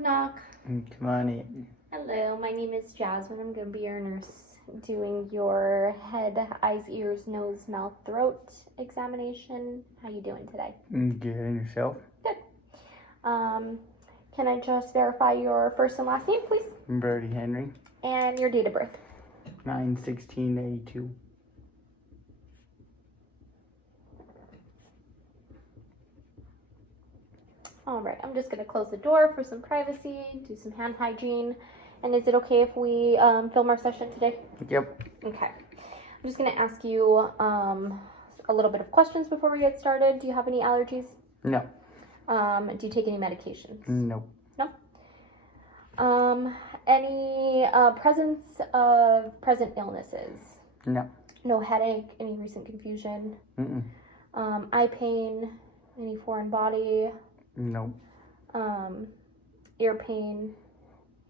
knock. Come on in. Hello, my name is Jasmine. I'm going to be your nurse doing your head, eyes, ears, nose, mouth, throat examination. How you doing today? Good, and yourself? Good. Can I just verify your first and last name, please? Brody Henry. And your date of birth? 9/16/82. All right, I'm just going to close the door for some privacy, do some hand hygiene. And is it okay if we film our session today? Yep. Okay. I'm just going to ask you a little bit of questions before we get started. Do you have any allergies? No. Do you take any medications? No. No? Any presence of present illnesses? No. No headache? Any recent confusion? Mm-mm. Eye pain? Any foreign body? No. Ear pain?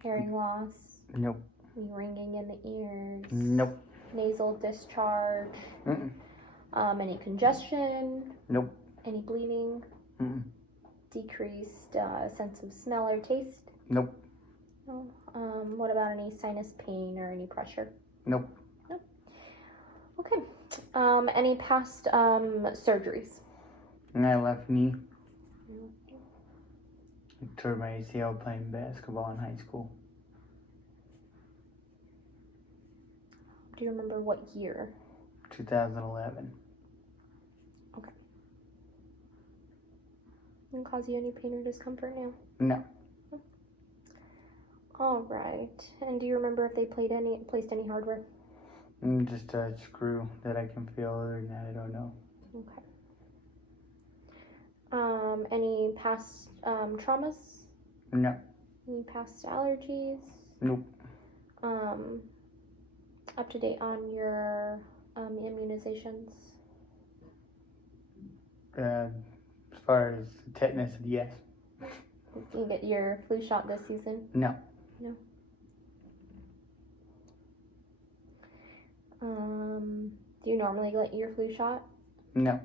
Hearing loss? Nope. Any ringing in the ears? Nope. Nasal discharge? Mm-mm. Any congestion? Nope. Any bleeding? Mm-mm. Decreased sense of smell or taste? Nope. No. What about any sinus pain or any pressure? Nope. No. Okay. Any past surgeries? My left knee. I tore my ACL playing basketball in high school. Do you remember what year? 2011. Okay. Didn't cause you any pain or discomfort now? No. All right. And do you remember if they placed any hardware? Just a screw that I can feel. Other than that, I don't know. Okay. Any past traumas? No. Any past allergies? Nope. Up to date on your immunizations? As far as tetanus, yes. You get your flu shot this season? No. No. Do you normally get your flu shot? No.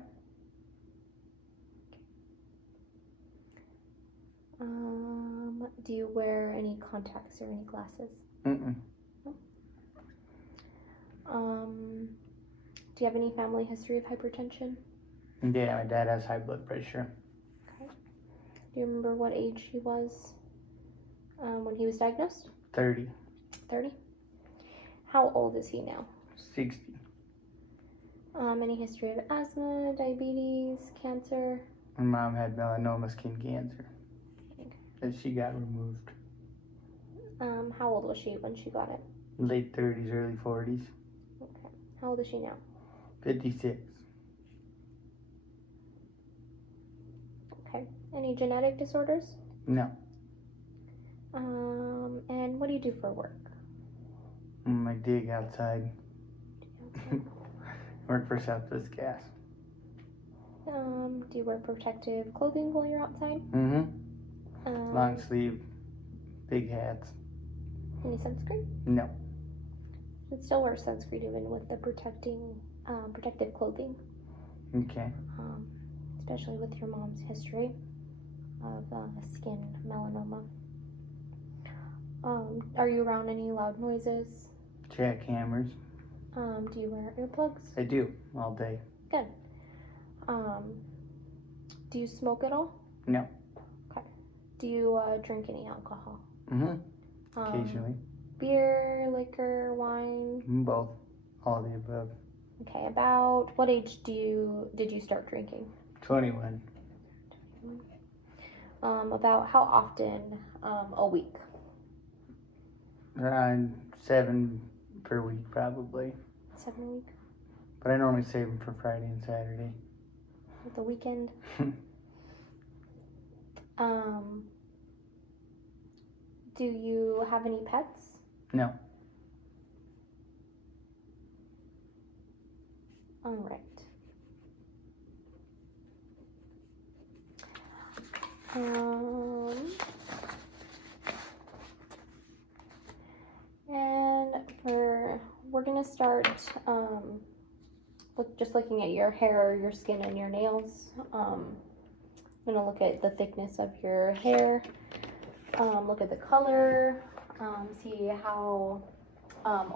Do you wear any contacts or any glasses? Mm-mm. No. Do you have any family history of hypertension? Yeah, my dad has high blood pressure. Okay. Do you remember what age he was when he was diagnosed? 30. 30? How old is he now? 60. Any history of asthma, diabetes, cancer? My mom had melanoma skin cancer. Okay. That she got removed. How old was she when she got it? Late 30s, early 40s. Okay. How old is she now? 56. Okay. Any genetic disorders? No. And what do you do for work? I dig outside. Work for Southwest Gas. Do you wear protective clothing while you're outside? Mm-hmm. Long sleeve, big hats. Any sunscreen? No. You still wear sunscreen even with the protective clothing. Okay. Especially with your mom's history of skin melanoma. Are you around any loud noises? Jackhammers. Do you wear earplugs? I do, all day. Good. Do you smoke at all? No. Okay. Do you drink any alcohol? Mm-hmm. Occasionally. Beer, liquor, wine? Both. All the above. Okay. About what age did you start drinking? 21. About how often a week? Around 7 per week, probably. 7 a week? But I normally save them for Friday and Saturday. The weekend? Do you have any pets? No. All right. And we're gonna start just looking at your hair, your skin, and your nails. I'm gonna look at the thickness of your hair. look at the color, see how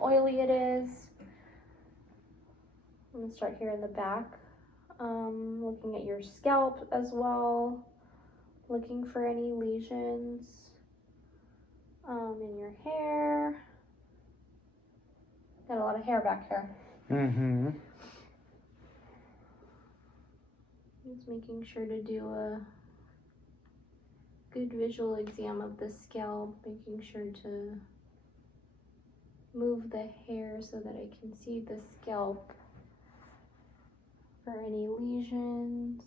oily it is. I'm gonna start here in the back, looking at your scalp as well, looking for any lesions in your hair. Got a lot of hair back here. Mm-hmm. Just making sure to do a good visual exam of the scalp, making sure to move the hair so that I can see the scalp for any lesions,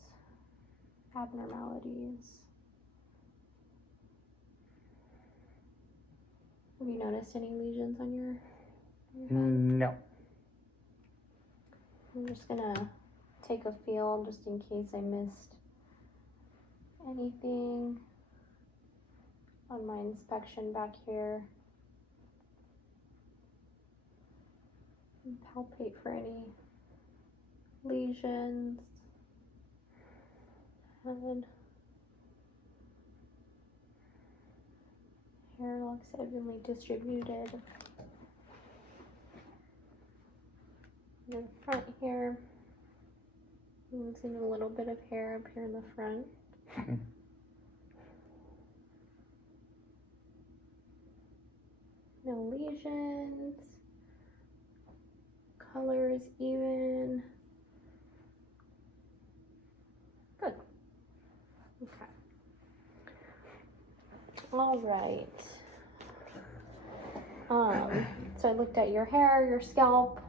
abnormalities. Have you noticed any lesions on your head? No. I'm just gonna take a feel just in case I missed anything on my inspection back here. And palpate for any lesions. Head. Hair looks evenly distributed. In the front here, I'm seeing a little bit of hair up here in the front. No lesions. Color is even. Good. Okay. All right. So I looked at your hair, your scalp,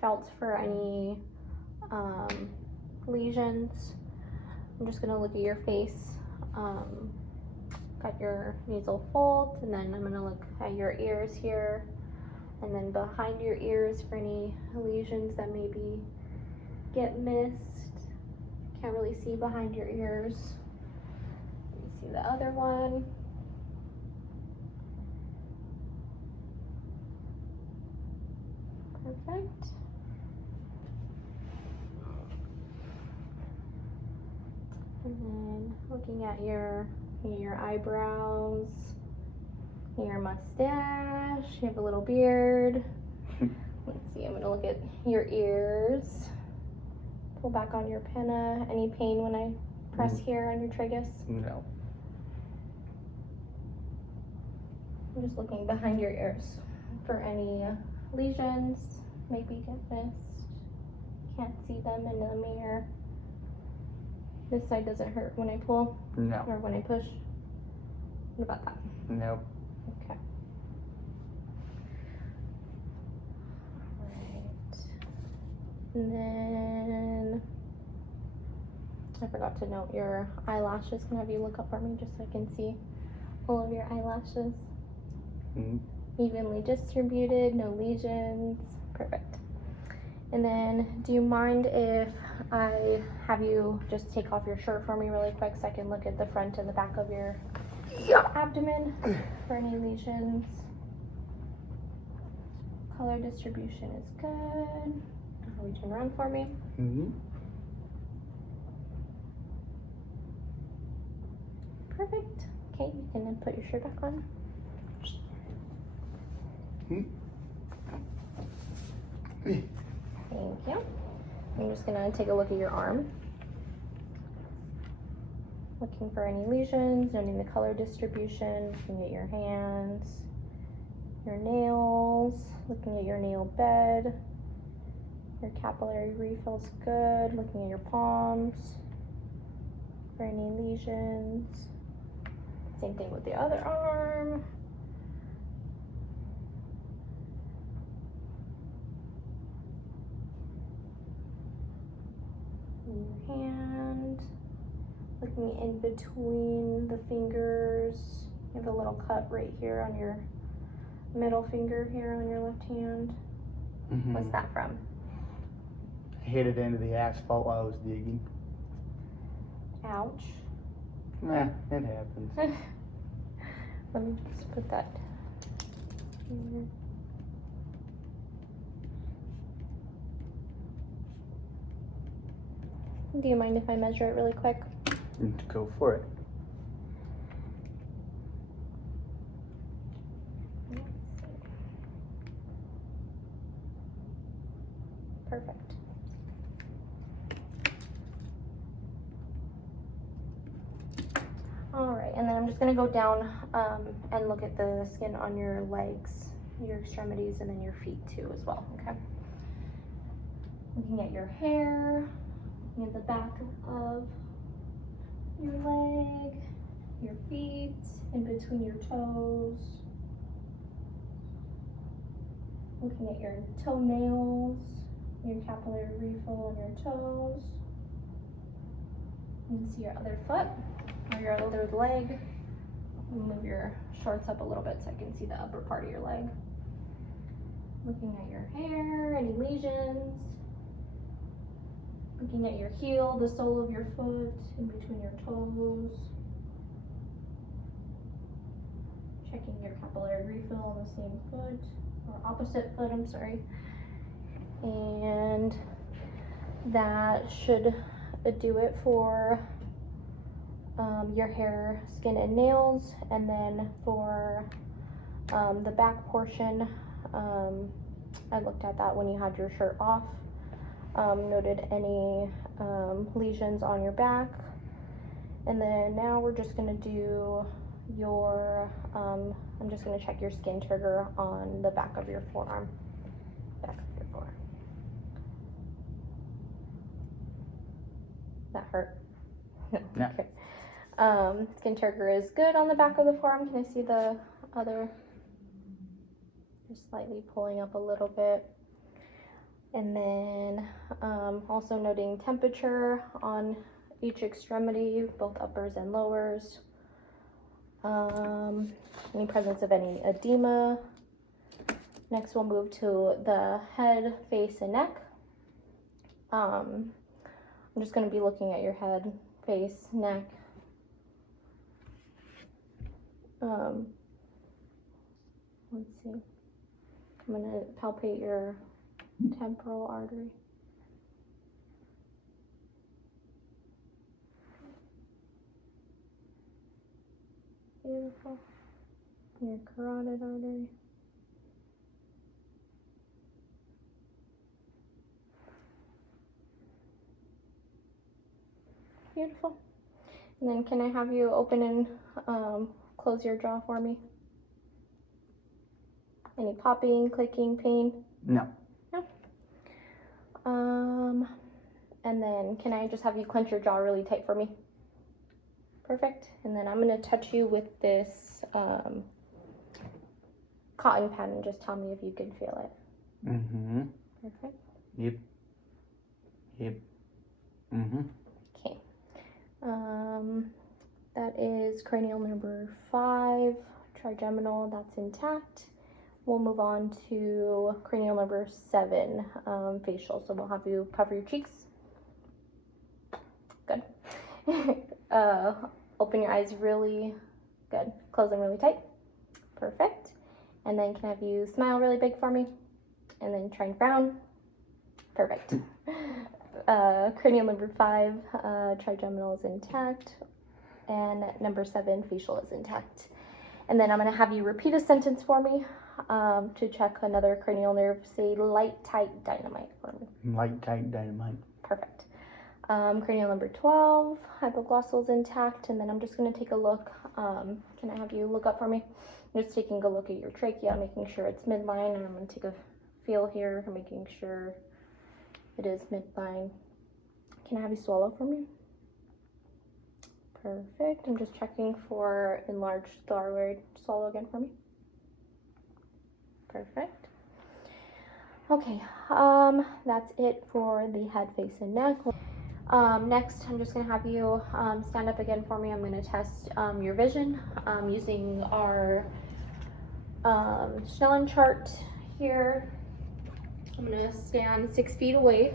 felt for any lesions. I'm just gonna look at your face. Got your nasal folds, and then I'm gonna look at your ears here, and then behind your ears for any lesions that maybe get missed. Can't really see behind your ears. Let me see the other one. Perfect. And then looking at your eyebrows, your mustache, you have a little beard. Let's see, I'm gonna look at your ears. Pull back on your pinna. Any pain when I press here on your tragus? No. I'm just looking behind your ears for any lesions, maybe get missed. Can't see them in the mirror. This side doesn't hurt when I pull? No. Or when I push? What about that? No. Okay. Alright. And then I forgot to note your eyelashes. Can I have you look up for me just so I can see all of your eyelashes? Mm-hmm. Evenly distributed, no lesions. Perfect. And then, do you mind if I have you just take off your shirt for me really quick so I can look at the front and the back of your abdomen for any lesions? Color distribution is good. Will you turn around for me? Mm-hmm. Perfect. Okay, you can then put your shirt back on. Mm-hmm. Thank you. I'm just gonna take a look at your arm. Looking for any lesions, noting the color distribution, looking at your hands, your nails, looking at your nail bed. Your capillary refill's good. Looking at your palms for any lesions. Same thing with the other arm. Your hand, looking in between the fingers. You have a little cut right here on your middle finger here on your left hand. Mm-hmm. What's that from? I hit it into the asphalt while I was digging. Ouch. Nah, it happens. Let me just put that here. Do you mind if I measure it really quick? Go for it. Perfect. All right, and then I'm just gonna go down and look at the skin on your legs, your extremities, and then your feet too as well, okay? Looking at your hair, looking at the back of your leg, your feet, in between your toes. Looking at your toenails, your capillary refill on your toes. You can see your other foot or your other leg. Move your shorts up a little bit so I can see the upper part of your leg. Looking at your hair, any lesions. Looking at your heel, the sole of your foot, in between your toes. Checking your capillary refill on the same foot, or opposite foot, I'm sorry. And that should do it for your hair, skin, and nails. And then for the back portion, I looked at that when you had your shirt off. Noted any lesions on your back. And then now we're just gonna do your, I'm just gonna check your skin trigger on the back of your forearm. Back of your forearm. That hurt? No. Okay. Skin trigger is good on the back of the forearm. Can I see the other? Just slightly pulling up a little bit. And then also noting temperature on each extremity, both uppers and lowers. Any presence of any edema. Next we'll move to the head, face, and neck. I'm just going to be looking at your head, face, neck. Let's see. I'm going to palpate your temporal artery. Beautiful. Your carotid artery. Beautiful. And then can I have you open and close your jaw for me? Any popping, clicking, pain? No. No. And then can I just have you clench your jaw really tight for me? Perfect. And then I'm going to touch you with this cotton pad and just tell me if you can feel it. Mm-hmm. Perfect. Yep. Yep. Mm-hmm. Okay. That is cranial number 5, trigeminal, that's intact. We'll move on to cranial number 7, facial. So we'll have you cover your cheeks. Good. Open your eyes really good. Close them really tight. Perfect. And then can I have you smile really big for me? And then try and frown. Perfect. Cranial number 5, trigeminal is intact. And number 7, facial is intact. And then I'm going to have you repeat a sentence for me to check another cranial nerve. Say light, tight, dynamite for me. Light, tight, dynamite. Perfect. Cranial number 12, hypoglossal is intact. And then I'm just going to take a look. Can I have you look up for me? I'm just taking a look at your trachea, making sure it's midline. And I'm going to take a feel here, making sure it is midline. Can I have you swallow for me? Perfect. I'm just checking for enlarged thyroid. Swallow again for me. Perfect. Okay, that's it for the head, face, and neck. Next, I'm just going to have you stand up again for me. I'm going to test your vision using our Snellen chart here. I'm going to stand 6 feet away.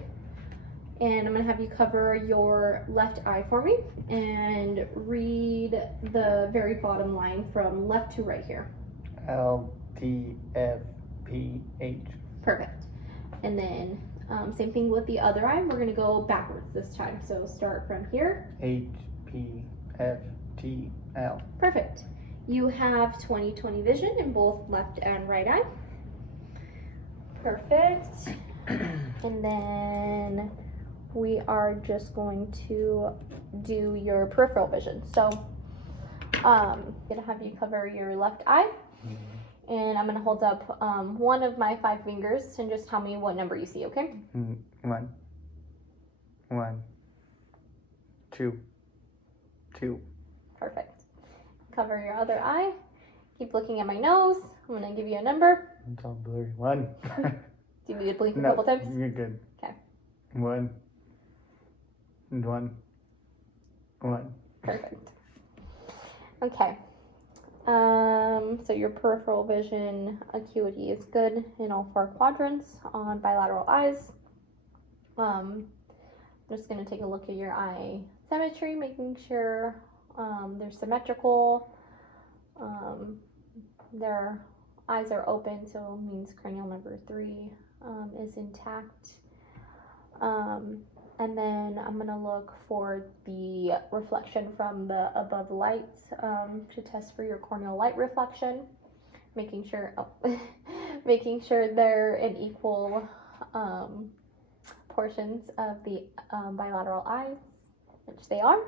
And I'm going to have you cover your left eye for me and read the very bottom line from left to right here. L, T, F, P, H. Perfect. And then same thing with the other eye. We're going to go backwards this time. So start from here. H, P, F, T, L. Perfect. You have 20/20 vision in both left and right eye. Perfect. And then we are just going to do your peripheral vision. So I'm gonna have you cover your left eye, and I'm gonna hold up one of my 5 fingers and just tell me what number you see, okay? 1, 1, 2, 2. Perfect. Cover your other eye. Keep looking at my nose. I'm gonna give you a number. It's all blurry. 1. Do you need to blink a No, couple times? you're good. Okay. 1, 1, 1. Perfect. Okay. So your peripheral vision acuity is good in all 4 quadrants on bilateral eyes. I'm just going to take a look at your eye symmetry, making sure they're symmetrical. Their eyes are open, so it means cranial number 3 is intact. And then I'm going to look for the reflection from the above light to test for your corneal light reflection, making sure they're in equal portions of the bilateral eyes, which they are.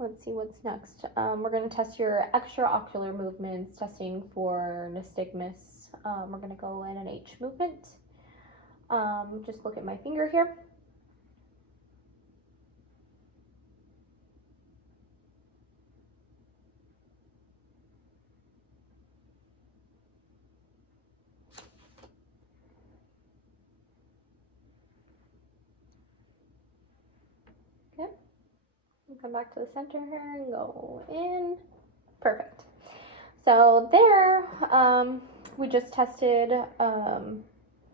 Let's see what's next. We're going to test your extraocular movements, testing for nystagmus. We're going to go in an H movement. Just look at my finger here. Okay. Come back to the center here and go in. Perfect. So there, we just tested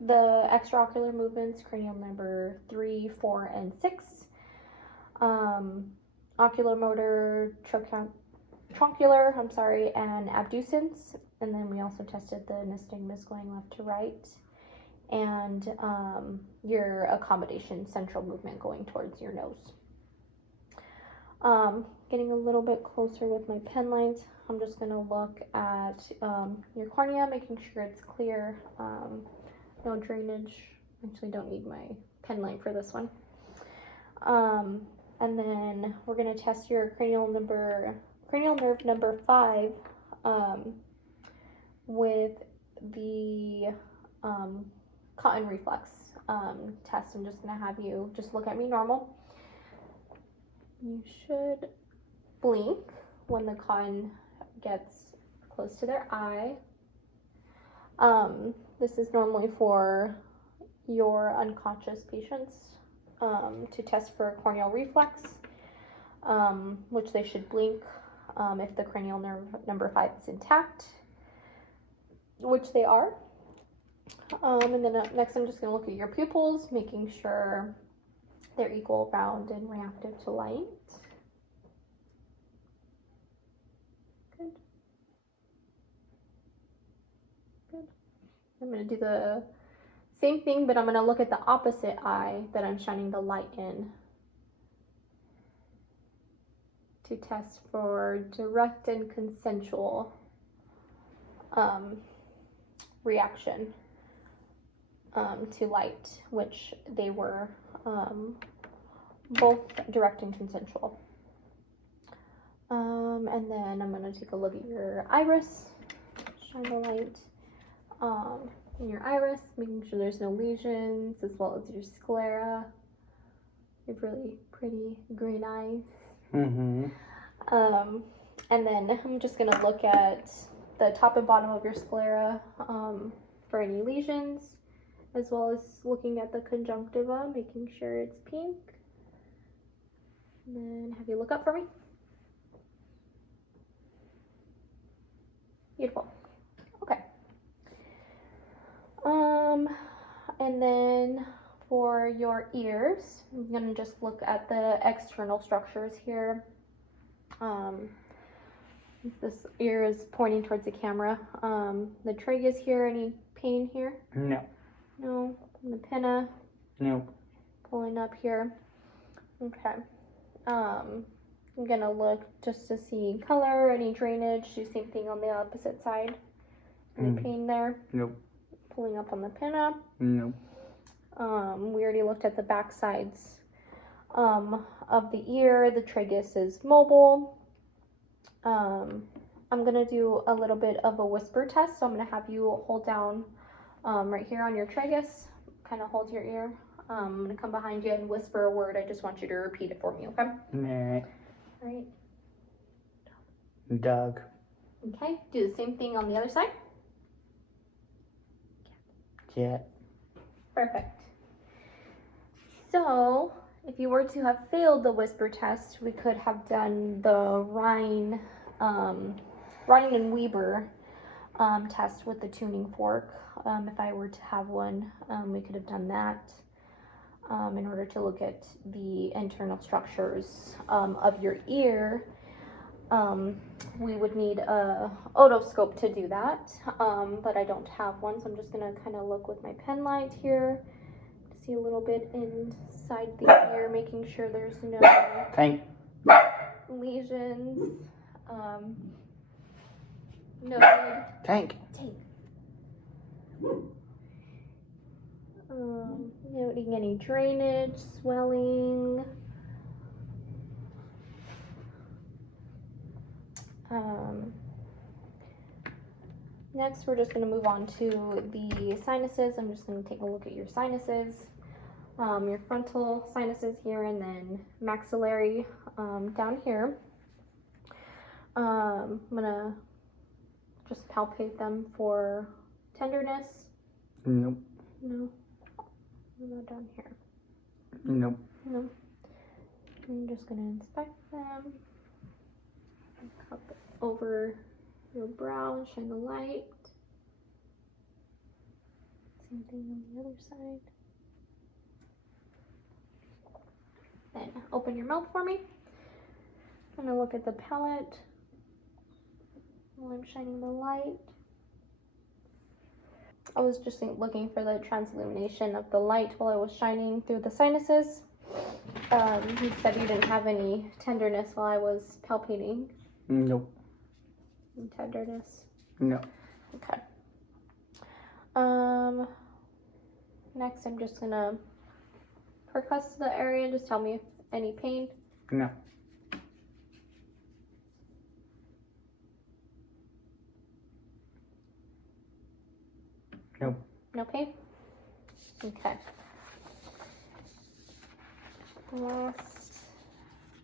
the extraocular movements, cranial number 3, 4, and 6. Oculomotor, trochancular, and abducens. And then we also tested the nystagmus going left to right. And your accommodation central movement going towards your nose. Getting a little bit closer with my pen light, I'm just going to look at your cornea, making sure it's clear. No drainage. Actually, don't need my pen light for this one. And then we're going to test your cranial nerve number 5 with the cotton reflex test. I'm just going to have you just look at me normal. You should blink when the cotton gets close to their eye. This is normally for your unconscious patients to test for corneal reflex, which they should blink if the cranial nerve number 5 is intact, which they are. And then next I'm just going to look at your pupils, making sure they're equal, round, and reactive to light. Good. Good. I'm going to do the same thing, but I'm going to look at the opposite eye that I'm shining the light in to test for direct and consensual reaction to light, which they were both direct and consensual. And then I'm going to take a look at your iris, shine the light in your iris, making sure there's no lesions, as well as your sclera. You have really pretty green eyes. Mm-hmm. And then I'm just going to look at the top and bottom of your sclera for any lesions, as well as looking at the conjunctiva, making sure it's pink. And then have you look up for me. Beautiful. Okay. And then for your ears, I'm going to just look at the external structures here. This ear is pointing towards the camera. The tragus here, any pain here? No. No. And the pinna? Nope. Pulling up here. Okay. I'm going to look just to see color, any drainage. Do same thing on the opposite side. Any pain there? Nope. pulling up on the pinup. Nope. We already looked at the back sides of the ear. The tragus is mobile. I'm gonna do a little bit of a whisper test. So I'm gonna have you hold down right here on your tragus, kind of hold your ear. I'm gonna come behind you and whisper a word. I just want you to repeat it for me, okay? Nah. All right. Dog. Okay, do the same thing on the other side. Cat. Perfect. So, if you were to have failed the whisper test, we could have done the Rhine and Weber test with the tuning fork. If I were to have one, we could have done that in order to look at the internal structures of your ear. We would need a otoscope to do that, but I don't have one, so I'm just gonna kind of look with my pen light here to see a little bit inside the ear, making sure there's no Tank. lesions. No Tank. noting any drainage, swelling. Next, we're just going to move on to the sinuses. I'm just going to take a look at your sinuses, your frontal sinuses here, and then maxillary down here. I'm going to just palpate them for tenderness. Nope. No. What about down here? Nope. No. I'm just going to inspect them. Up over your brow and shine the light. Same thing on the other side. Then open your mouth for me. I'm going to look at the palate while I'm shining the light. I was just looking for the transillumination of the light while I was shining through the sinuses. You said you didn't have any tenderness while I was palpating. Nope. Tenderness. No. Okay. Next I'm just gonna percuss the area. Just tell me if any pain. No. Nope. No pain? Okay.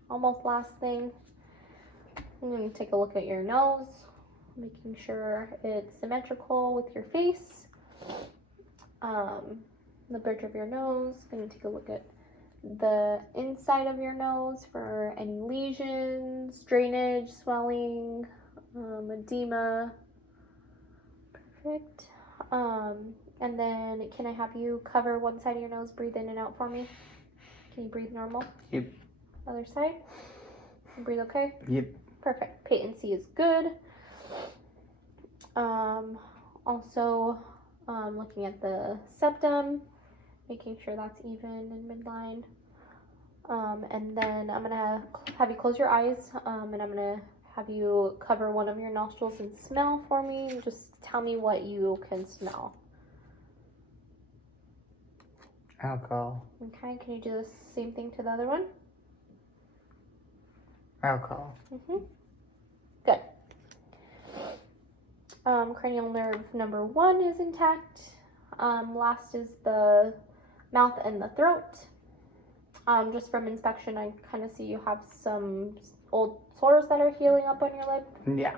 Almost last thing. I'm going to take a look at your nose, making sure it's symmetrical with your face. The bridge of your nose. Going to take a look at the inside of your nose for any lesions, drainage, swelling, edema. Perfect. And then can I have you cover one side of your nose, breathe in and out for me? Can you breathe normal? Yep. Other side? You breathe okay? Yep. Perfect. Patency is good. Also, looking at the septum, making sure that's even in midline. And then I'm gonna have you close your eyes, and I'm gonna have you cover one of your nostrils and smell for me. And just tell me what you can smell. Alcohol. Okay, can you do the same thing to the other one? Alcohol. Good. Cranial nerve number 1 is intact. Last is the mouth and the throat. Just from inspection, I kind of see you have some old sores that are healing up on your lip. Yeah.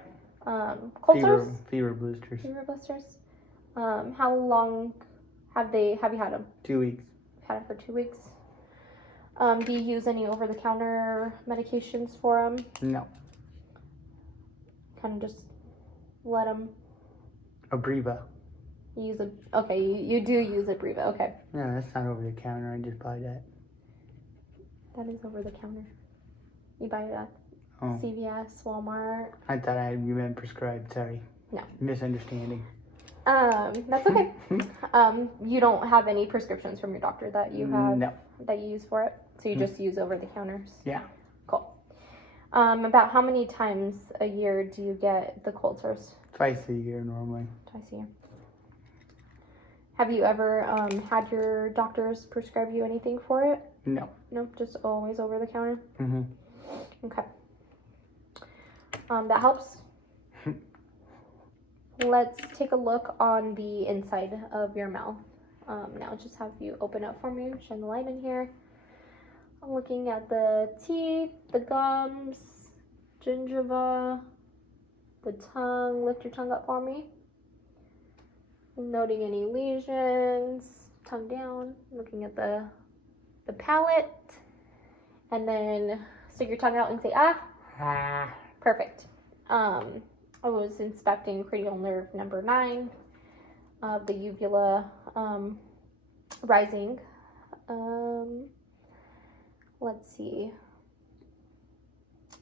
Cold sores? Fever blisters. Fever blisters. How long have you had them? 2 weeks. Had them for 2 weeks. Do you use any over-the-counter medications for them? No. Kind of just let them. Abreva. You use you do use Abreva. Okay. No, that's not over the counter. I just buy that. That is over the counter. You buy it at Oh. CVS, Walmart. I thought you meant prescribed. Sorry. No. Misunderstanding. That's okay. You don't have any prescriptions from your doctor that you have that you use for it, so you just use over the counters. Yeah. Cool. About how many times a year do you get the cold sores? Twice a year normally. Twice a year. Have you ever had your doctors prescribe you anything for it? No. No, just always over the counter? Mm-hmm. Okay. That helps. Let's take a look on the inside of your mouth. Now just have you open up for me, shine the light in here. I'm looking at the teeth, the gums, gingiva, the tongue. Lift your tongue up for me. Noting any lesions, tongue down, looking at the palate, and then stick your tongue out and say ah. Perfect. I was inspecting cranial nerve number 9 of the uvula rising. Let's see.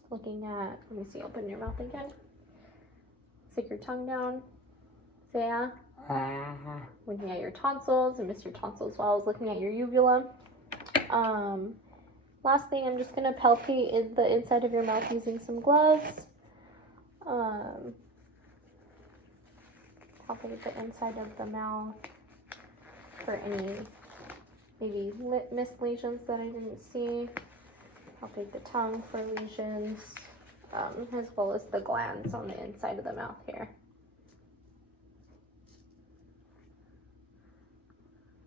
Looking at, let me see, open your mouth again. Stick your tongue down. Say ah. Looking at your tonsils. I missed your tonsils while I was looking at your uvula. Last thing, I'm just going to palpate in the inside of your mouth using some gloves. Palpate the inside of the mouth for any maybe missed lesions that I didn't see. Palpate the tongue for lesions, as well as the glands on the inside of the mouth here.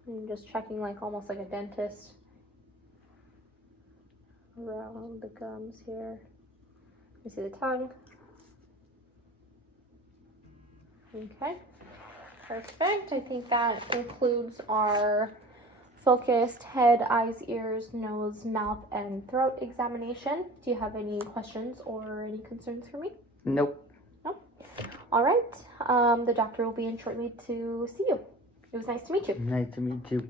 I'm just checking like almost like a dentist around the gums here. You see the tongue. Okay, perfect. I think that concludes our focused head, eyes, ears, nose, mouth, and throat examination. Do you have any questions or any concerns for me? Nope. No? All right. The doctor will be in shortly to see you. It was nice to meet you. Nice to meet you.